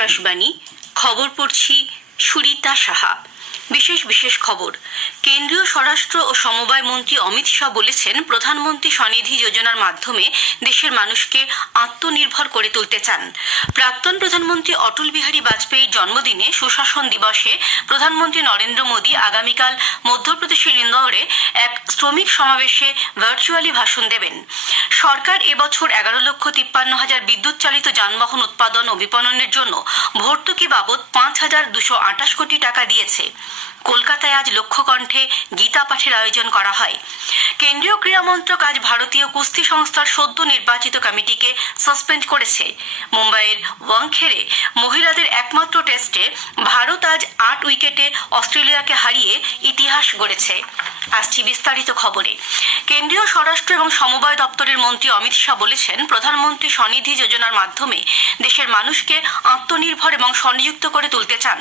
আকাশবাণী খবর পড়ছি সুরিতা সাহা। বিশেষ খবর। কেন্দ্রীয় স্বরাষ্ট্র ও সমবায় মন্ত্রী অমিত শাহ বলেছেন, প্রধানমন্ত্রী স্বনিধি যোজনার মাধ্যমে দেশের মানুষকে আত্মনির্ভর করে তুলতে চান। প্রাক্তন প্রধানমন্ত্রী অটল বিহারী বাজপেয়ীর জন্মদিনে সুশাসন দিবসে প্রধানমন্ত্রী নরেন্দ্র মোদী আগামীকাল মধ্যপ্রদেশের ইন্দোরে এক শ্রমিক সমাবেশে ভার্চুয়ালি ভাষণ দেবেন। সরকার এবছর 11,53,000 বিদ্যুৎ চালিত যানবাহন উৎপাদন ও বিপণনের জন্য ভর্তুকি বাবদ 5,228 কোটি টাকা দিয়েছে। কলকাতায় আজ লক্ষ্যকণ্ঠে গীতা পাঠের আয়োজন করা হয়। কেন্দ্রীয় ক্রীড়া মন্ত্রক আজ ভারতীয় কুস্তি সংস্থার সদ্য নির্বাচিত কমিটিকে সাসপেন্ড করেছে। মুম্বাইয়ের ওয়াংখেড়ে মহিলাদের একমাত্র টেস্টে ভারত আজ 8 উইকেটে অস্ট্রেলিয়াকে হারিয়ে ইতিহাস গড়েছে। আসছি বিস্তারিত খবরে। কেন্দ্রীয় স্বরাষ্ট্র এবং সমবায় দপ্তরের মন্ত্রী অমিত শাহ বলেছেন, প্রধানমন্ত্রী স্বনিধি যোজনার মাধ্যমে দেশের মানুষকে আত্মনির্ভর এবং স্বনিযুক্ত করে তুলতে চান।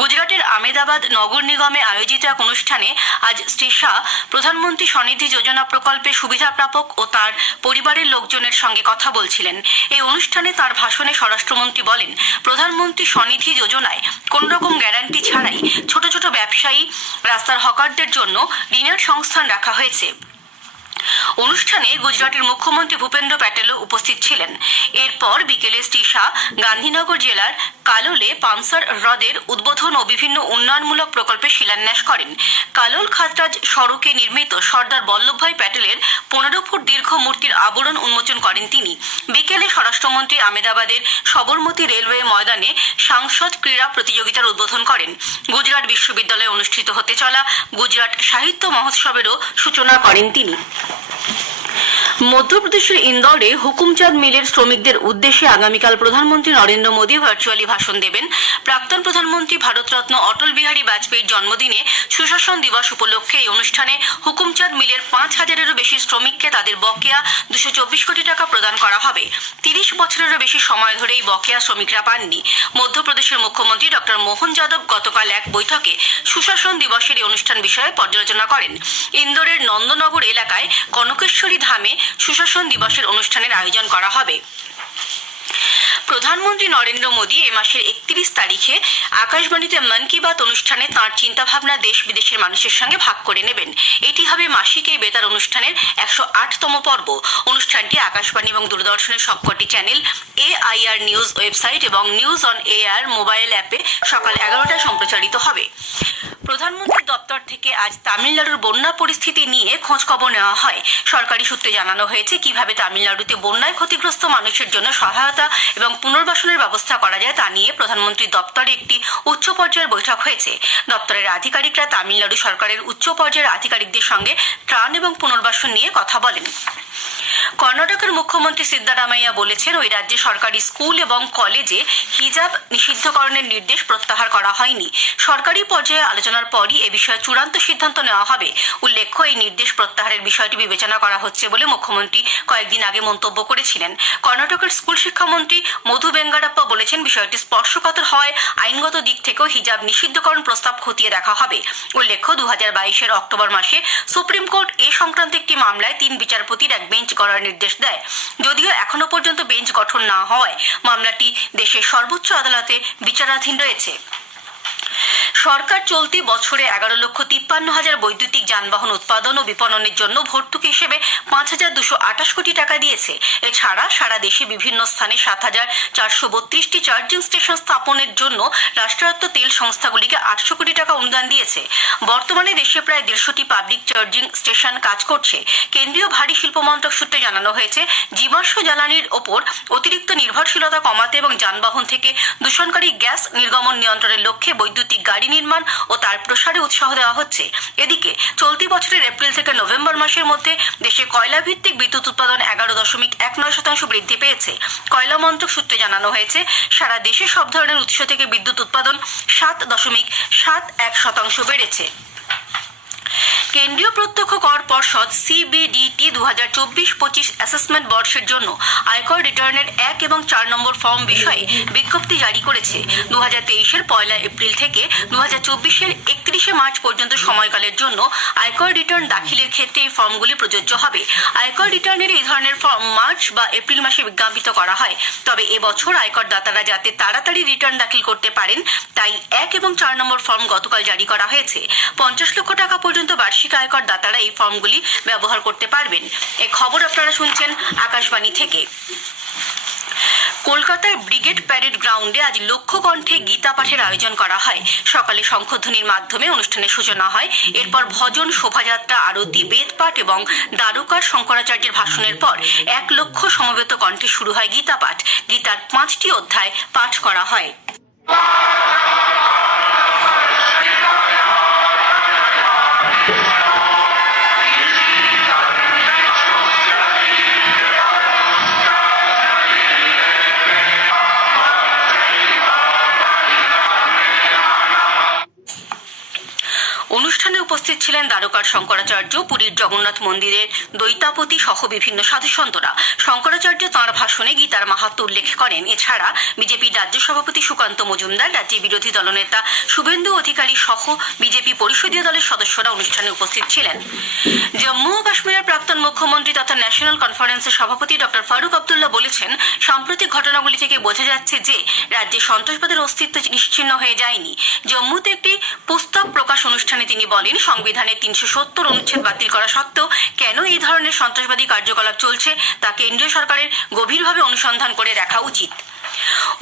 গুজরাটের আহমেদাবাদ নগর নিগমে আয়োজিত এক অনুষ্ঠানে আজ শ্রী শাহ প্রধানমন্ত্রী স্বনিধি যোজনা প্রকল্পে সুবিধা প্রাপক ও তার পরিবারের লোকজনের সঙ্গে কথা বলছিলেন। এই অনুষ্ঠানে তার ভাষণে স্বরাষ্ট্রমন্ত্রী বলেন, প্রধানমন্ত্রী স্বনিধি যোজনায় কোন রকম গ্যারান্টি ছাড়াই ছোট ছোট ব্যবসায়ী, রাস্তার হকারদের জন্য ঋণের সংস্থান রাখা হয়েছে। অনুষ্ঠানে গুজরাটের মুখ্যমন্ত্রী ভূপেন্দ্র প্যাটেলও উপস্থিত ছিলেন। এরপর বিকেলে শ্রী শাহ গান্ধীনগর জেলার কালোলে পানসার হ্রদের উদ্বোধন ও বিভিন্ন উন্নয়নমূলক প্রকল্পের শিলান্যাস করেন। কালোল খাতরাজ সড়কে নির্মিত সর্দার বল্লভভাই প্যাটেলের 15 ফুট দীর্ঘ মূর্তির আবরণ উন্মোচন করেন তিনি। বিকেলে স্বরাষ্ট্রমন্ত্রী আহমেদাবাদের সবরমতী রেলওয়ে ময়দানে সাংসদ ক্রীড়া প্রতিযোগিতার উদ্বোধন করেন। গুজরাট বিশ্ববিদ্যালয়ে অনুষ্ঠিত হতে চলা গুজরাট সাহিত্য মহোৎসবেরও সূচনা করেন তিনি। মধ্যপ্রদেশের ইন্দোরে হুকুমচাঁদ মিলের শ্রমিকদের উদ্দেশ্যে আগামীকাল প্রধানমন্ত্রী নরেন্দ্র মোদী ভার্চুয়ালি ভাষণ দেবেন। প্রাক্তন প্রধানমন্ত্রী ভারতরত্ন অটল বিহারী বাজপেয়ীর জন্মদিনে সুশাসন দিবস উপলক্ষে এই অনুষ্ঠানে হুকুমচাঁদ মিলের 5,000-এরও বেশি শ্রমিককে তাদের বকেয়া 224 কোটি টাকা প্রদান করা হবে। 30 বছরেরও বেশি সময় ধরে এই বকেয়া শ্রমিকরা পাননি। মধ্যপ্রদেশের মুখ্যমন্ত্রী ডক্টর মোহন যাদব গতকাল এক বৈঠকে সুশাসন দিবসের এই অনুষ্ঠান বিষয়ে পর্যালোচনা করেন। ইন্দোরের নন্দনগর এলাকায় কনকেশ্বরী ধামে সুশাসন দিবসের অনুষ্ঠানের আয়োজন করা হবে। প্রধানমন্ত্রী নরেন্দ্র মোদী এ মাসের 31 তারিখে আকাশবাণীতে মন কি বাত অনুষ্ঠানে তাঁর চিন্তাভাবনা দেশ বিদেশের মানুষের সঙ্গে ভাগ করে নেবেন। এটি হবে মাসিক এই বেতার অনুষ্ঠানের 108তম পর্ব। অনুষ্ঠানটি আকাশবাণী এবং দূরদর্শনের সবকটি চ্যানেল, AIR নিউজ ওয়েবসাইট এবং নিউজ অন AIR মোবাইল অ্যাপে সকাল 11টায় সম্প্রচারিত হবে। প্রধানমন্ত্রী দপ্তর থেকে আজ তামিলনাড়ুর বন্যা পরিস্থিতি নিয়ে খোঁজ খবর নেওয়া হয়। সরকারি সূত্রে জানানো হয়েছে, কিভাবে তামিলনাড়ুতে বন্যায় ক্ষতিগ্রস্ত মানুষের জন্য সহায়তা এবং পুনর্বাসনের ব্যবস্থা করা যায় তা নিয়ে প্রধানমন্ত্রী দপ্তরে একটি উচ্চ পর্যায়ের বৈঠক হয়েছে। দপ্তরের আধিকারিকরা তামিলনাড়ু সরকারের উচ্চ পর্যায়ের আধিকারিকদের সঙ্গে ত্রাণ এবং পুনর্বাসন নিয়ে কথা বলেন। কর্ণাটকের মুখ্যমন্ত্রী সিদ্দারামাইয়া বলেছেন, ওই রাজ্যে সরকারি স্কুল এবং কলেজে হিজাব নিষিদ্ধকরণের নির্দেশ প্রত্যাহার করা হয়নি। সরকারি পর্যায়ে আলোচনার পরই এ বিষয়ে চূড়ান্ত সিদ্ধান্ত নেওয়া হবে। উল্লেখ্য, এই নির্দেশ প্রত্যাহারের বিষয়টি বিবেচনা করা হচ্ছে বলে মুখ্যমন্ত্রী কয়েকদিন আগে মন্তব্য করেছিলেন। কর্ণাটকের স্কুল শিক্ষামন্ত্রী মধু বেঙ্গারাপ্পা বলেছেন, বিষয়টি স্পর্শকাতর হওয়ায় আইনগত দিক থেকেও হিজাব নিষিদ্ধকরণ প্রস্তাব খতিয়ে দেখা হবে। উল্লেখ্য, 2022-এর অক্টোবর মাসে সুপ্রিম কোর্ট এ সংক্রান্ত একটি মামলায় 3 বিচারপতির এক বেঞ্চ করার নির্দেশ দেয়। যদিও এখনো পর্যন্ত বেঞ্চ গঠন না হওয়ায় মামলাটি দেশের সর্বোচ্চ আদালতে বিচারাধীন রয়েছে। সরকার চলতি বছরে 11,53,000 বৈদ্যুতিক যানবাহন উৎপাদন ও বিপণনের জন্য ভর্তুকি হিসেবে 5,228 কোটি টাকা দিয়েছে। এছাড়া সারা দেশে বিভিন্ন স্থানে 7,432টি চার্জিং স্টেশন স্থাপনের জন্য রাষ্ট্রায়ত্ত তেল সংস্থাগুলিকে 800 কোটি টাকা অনুদান দিয়েছে। বর্তমানে দেশে প্রায় 150টি পাবলিক চার্জিং স্টেশন কাজ করছে। কেন্দ্রীয় ভারী শিল্প মন্ত্রক সূত্রে জানানো হয়েছে, জীবাশ্ম জ্বালানির ওপর অতিরিক্ত নির্ভরশীলতা কমাতে এবং যানবাহন থেকে দূষণকারী গ্যাস নির্গমন নিয়ন্ত্রণের লক্ষ্যে বৈদ্যুতিক গাড়ি নির্মাণ ও তার প্রসারে উৎসাহ দেওয়া হচ্ছে। এদিকে চলতি বছরের এপ্রিল থেকে নভেম্বর মাসের মধ্যে দেশে কয়লা ভিত্তিক বিদ্যুৎ উৎপাদন 11.19% বৃদ্ধি পেয়েছে। কয়লা মন্ত্রক সূত্রে জানানো হয়েছে, সারা দেশে সব ধরনের উৎস থেকে বিদ্যুৎ উৎপাদন 7.71% বেড়েছে। কেন্দ্রীয় প্রত্যক্ষ কর পর্ষদ সিবিডিটি 2024-25 অ্যাসেসমেন্ট বর্ষের জন্য আয়কর রিটার্নের 1 এবং 4 নম্বর ফর্ম বিষয়ে বিজ্ঞপ্তি জারি করেছে। 2023-এর 1 এপ্রিল থেকে 2024-এর 31 মার্চ পর্যন্ত সময়কালের জন্য আয়কর রিটার্ন দাখিলের ক্ষেত্রে এই ফর্মগুলি প্রযোজ্য হবে। আয়কর রিটার্নের এই ধরনের ফর্ম মার্চ বা এপ্রিল মাসে বিজ্ঞাপিত করা হয়। তবে এবছর আয়কর দাতারা যাতে তাড়াতাড়ি রিটার্ন দাখিল করতে পারেন তাই 1 এবং 4 নম্বর ফর্ম গতকাল জারি করা হয়েছে। 50 লক্ষ টাকা পর্যন্ত বার্ষিক আয়কর দাতারা এই ফর্মগুলি ব্যবহার করতে পারবেন। এই খবর আপনারা শুনছেন আকাশবাণী থেকে। কলকাতার ব্রিগেড প্যারেড গ্রাউন্ডে আজ লক্ষ্য কণ্ঠে গীতা পাঠের আয়োজন করা হয়। সকালে শঙ্খধ্বনির মাধ্যমে অনুষ্ঠানের সূচনা হয়। এরপর ভজন, শোভাযাত্রা, আরতি, বেদপাঠ এবং দ্বারকার শঙ্করাচার্যের ভাষণের পর 1 লক্ষ সমবেত কণ্ঠে শুরু হয় গীতা পাঠ। গীতার 5টি অধ্যায় পাঠ করা হয়। অনুষ্ঠানে উপস্থিত ছিলেন দ্বারকার শঙ্করাচার্য, পুরীর জগন্নাথ মন্দিরের দৈতাপতি সহ বিভিন্ন সাধুসন্তরা। শঙ্করাচার্য তাঁর ভাষণে গীতার মাহাত্ম্য উল্লেখ করেন। এছাড়া বিজেপির রাজ্য সভাপতি সুকান্ত মজুমদার, রাজ্যের বিরোধী দলনেতা শুভেন্দু অধিকারী সহ বিজেপি পরিষদীয় দলের সদস্যরা অনুষ্ঠানে উপস্থিত ছিলেন। জম্মু ও কাশ্মীরের প্রাক্তন মুখ্যমন্ত্রী তথা ন্যাশনাল কনফারেন্সের সভাপতি ডক্টর ফারুক আবদুল্লাহ বলেছেন, সাম্প্রতিক ঘটনাগুলি থেকে বোঝা যাচ্ছে যে রাজ্যে সন্ত্রাসবাদের অস্তিত্ব নিশ্চিহ্ন হয়ে যায়নি। জম্মুতে একটি পুস্তক প্রকাশ অনুষ্ঠানে তিনি বলেন, সংবিধানের 370 অনুচ্ছেদ বাতিল করা সত্ত্বেও কেন এই ধরনের সন্ত্রাসবাদী কার্যকলাপ চলছে তা কেন্দ্রীয় সরকারের গভীরভাবে অনুসন্ধান করে দেখা উচিত।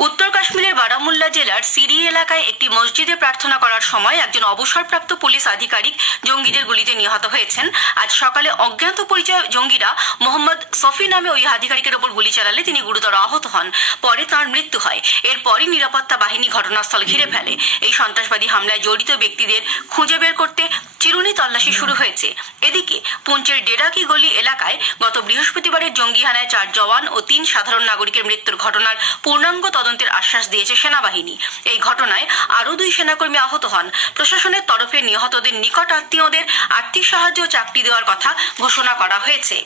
উত্তর কাশ্মীরের বারামুল্লা জেলার সিরি এলাকায় একটি মসজিদে প্রার্থনা করার সময় একজন অবসরপ্রাপ্ত পুলিশ আধিকারিক জঙ্গিদের গুলিতে নিহত হয়েছেন। আজ সকালে অজ্ঞাত পরিচয় জঙ্গিরা মোহাম্মদ সফি নামে ওই আধিকারিকের ওপর গুলি চালালে তিনি গুরুতর আহত হন। পরে তাঁর মৃত্যু হয়। এরপরই নিরাপত্তা বাহিনী ঘটনাস্থল ঘিরে ফেলে। এই সন্ত্রাসবাদী হামলায় জড়িত ব্যক্তিদের খুঁজে বের করতে চিরুনি তল্লাশি শুরু হয়েছে। এদিকে পুঞ্চের ডেরাকি গলি এলাকায় গত বৃহস্পতিবারের জঙ্গি হানায় 4 জওয়ান ও 3 সাধারণ নাগরিকের মৃত্যুর ঘটনার পূর্ণাঙ্গ তদন্তের আশ্বাস দিয়েছে সেনাবাহিনী। এই ঘটনায় আরও 2 সেনাকর্মী আহত হন। প্রশাসনের তরফে নিহতদের নিকট আত্মীয়দের আর্থিক সাহায্য ও চাকরি দেওয়ার কথা ঘোষণা করা হয়েছে।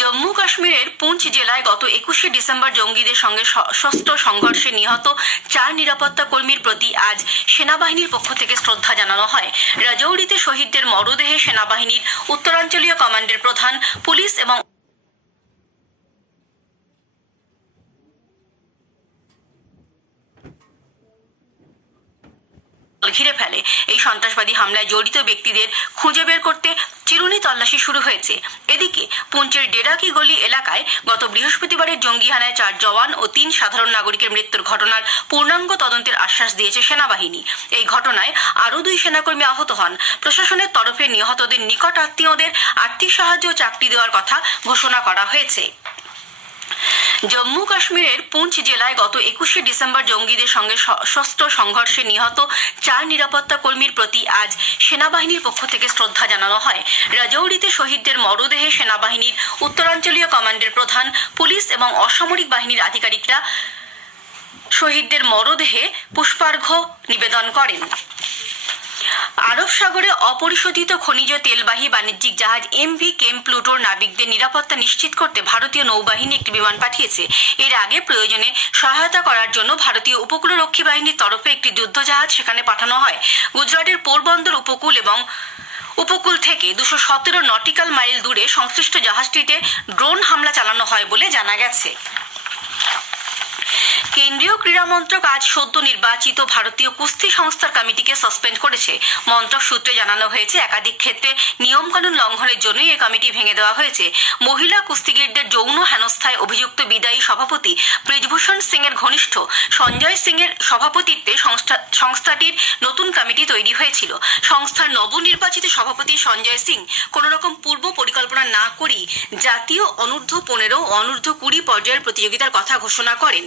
জম্মু কাশ্মীরের পুঞ্চ জেলায় গত 21শে ডিসেম্বর জঙ্গিদের সঙ্গে সশস্ত্র সংঘর্ষে নিহত 4 নিরাপত্তা কর্মীর প্রতি আজ সেনাবাহিনীর পক্ষ থেকে শ্রদ্ধা জানানো হয়। রাজৌরিতে শহীদদের মরদেহে সেনাবাহিনীর উত্তরাঞ্চলীয় কমান্ডের প্রধান, পুলিশ এবং ঘিরে ফেলে। এই সন্ত্রাসবাদী হামলায় জড়িত ব্যক্তিদের খুঁজে বের করতে চিরুনি তল্লাশি শুরু হয়েছে। এদিকে পুঞ্চের ডেরাকি গলি এলাকায় গত বৃহস্পতিবারের জঙ্গি হানায় 4 জওয়ান ও 3 সাধারণ নাগরিকের মৃত্যুর ঘটনার পূর্ণাঙ্গ তদন্তের আশ্বাস দিয়েছে সেনাবাহিনী। এই ঘটনায় আরও 2 সেনাকর্মী আহত হন। প্রশাসনের তরফে নিহতদের নিকট আত্মীয়দের আর্থিক সাহায্য ও চাকরি দেওয়ার কথা ঘোষণা করা হয়েছে। জম্মু কাশ্মীরের পুঞ্চ জেলায় গত 21শে ডিসেম্বর জঙ্গিদের সঙ্গে সশস্ত্র সংঘর্ষে নিহত 4 নিরাপত্তা কর্মীর প্রতি আজ সেনাবাহিনীর পক্ষ থেকে শ্রদ্ধা জানানো হয়। রাজৌরিতে শহীদদের মরদেহে সেনাবাহিনীর উত্তরাঞ্চলীয় কমান্ডের প্রধান, পুলিশ এবং অসামরিক বাহিনীর আধিকারিকরা শহীদদের মরদেহে পুষ্পার্ঘ্য নিবেদন করেন। আরব সাগরে অপরিশোধিত খনিজ তেলবাহী বাণিজ্যিক জাহাজ MV কেম প্লুটোর নাবিকদের নিরাপত্তা নিশ্চিত করতে ভারতীয় নৌবাহিনী একটি বিমান পাঠিয়েছে। এর আগে প্রয়োজনে সহায়তা করার জন্য ভারতীয় উপকূলরক্ষী বাহিনীর তরফে একটি যুদ্ধজাহাজ সেখানে পাঠানো হয়। গুজরাটের পোরবন্দর উপকূল থেকে 217 নটিক্যাল মাইল দূরে সংশ্লিষ্ট জাহাজটিতে ড্রোন হামলা চালানো হয় বলে জানা গেছে। কেন্দ্রীয় ক্রীড়া মন্ত্রক আজ সদ্য নির্বাচিত ভারতীয় কুস্তি সংস্থার কমিটিকে সাসপেন্ড করেছে। মন্ত্রক সূত্রে জানানো হয়েছে, একাধিক ক্ষেত্রে নিয়মকানুন লঙ্ঘনের জন্যই এই কমিটি ভেঙে দেওয়া হয়েছে। মহিলা কুস্তিগিরদের যৌন হেনস্থায় অভিযুক্ত বিদায়ী সভাপতি ব্রিজভূষণ সিং এর ঘনিষ্ঠ সঞ্জয় সিং এর সভাপতিত্বে সংস্থাটির নতুন কমিটি তৈরি হয়েছিল। সংস্থার নবনির্বাচিত সভাপতি সঞ্জয় সিং কোন রকম পূর্ব পরিকল্পনা না করেই জাতীয় অনূর্ধ্ব 15 ও অনূর্ধ্ব 20 পর্যায়ের প্রতিযোগিতার কথা ঘোষণা করেন।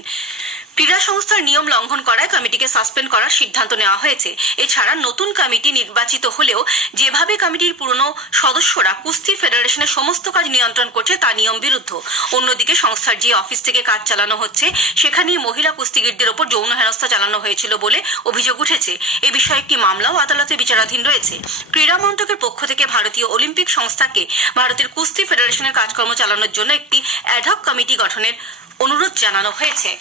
ক্রীড়া সংস্থার নিয়ম লঙ্ঘন করায় কমিটিকে সাসপেন্ড করার সিদ্ধান্ত নেওয়া হয়েছে। এছাড়া নতুন কমিটি নির্বাচিত হলেও যেভাবে কমিটির পুরনো সদস্যরা কুস্তি ফেডারেশনের সমস্ত কাজ নিয়ন্ত্রণ করছে তা নিয়ম বিরুদ্ধ। অন্যদিকে সংস্থার যে অফিস থেকে কাজ চালানো হচ্ছে সেখানেই মহিলা কুস্তিগীরদের ওপর যৌন হেনস্থা চালানো হয়েছিল বলে অভিযোগ উঠেছে। এ বিষয়ে একটি মামলাও আদালতে বিচারাধীন রয়েছে। ক্রীড়া মন্ত্রকের পক্ষ থেকে ভারতীয় অলিম্পিক সংস্থাকে ভারতের কুস্তি ফেডারেশনের কাজকর্ম চালানোর জন্য একটি অ্যাডহক কমিটি গঠনের অনুরোধ জানানো হয়েছে।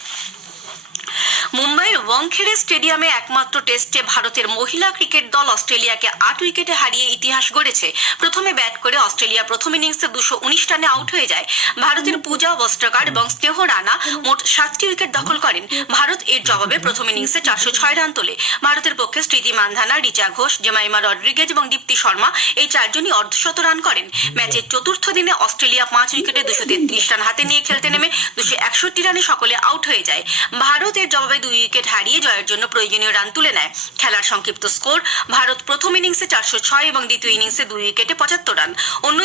মুম্বাইয়ের ওয়াংখেড়ে স্টেডিয়ামে একমাত্র টেস্টে ভারতের মহিলা ক্রিকেট দল অস্ট্রেলিয়াকে 8 উইকেটে হারিয়ে ইতিহাস গড়েছে। প্রথমে ব্যাট করে অস্ট্রেলিয়া প্রথম ইনিংসে 219 রানে আউট হয়ে যায়। ভারতের পূজা ওয়েস্টাকার এবং স্নেহ রানা মোট 7টি উইকেট দখল করেন। ভারত এর জবাবে প্রথম ইনিংসে 406 রান তোলে। ভারতের পক্ষে স্মৃতি মান্ধানা, রিচা ঘোষ, জেমাইমা রড্রিগেজ এবং দীপ্তি শর্মা এই চারজনই অর্ধশত রান করেন। ম্যাচের চতুর্থ দিনে অস্ট্রেলিয়া 5 উইকেটে 233 রান হাতে নিয়ে খেলতে নেমে 261 রানে সকলে আউট হয়ে যায়। ভারতের জবাবে 2 উইকেট হারিয়ে জয়ের জন্য প্রয়োজনীয় রান তুলে নেয়। খেলার সংক্ষিপ্ত স্কোর: ভারত প্রথম ইনিংসে 406 এবং দ্বিতীয় ইনিংসে 2 উইকেটে 75 রান। অন্য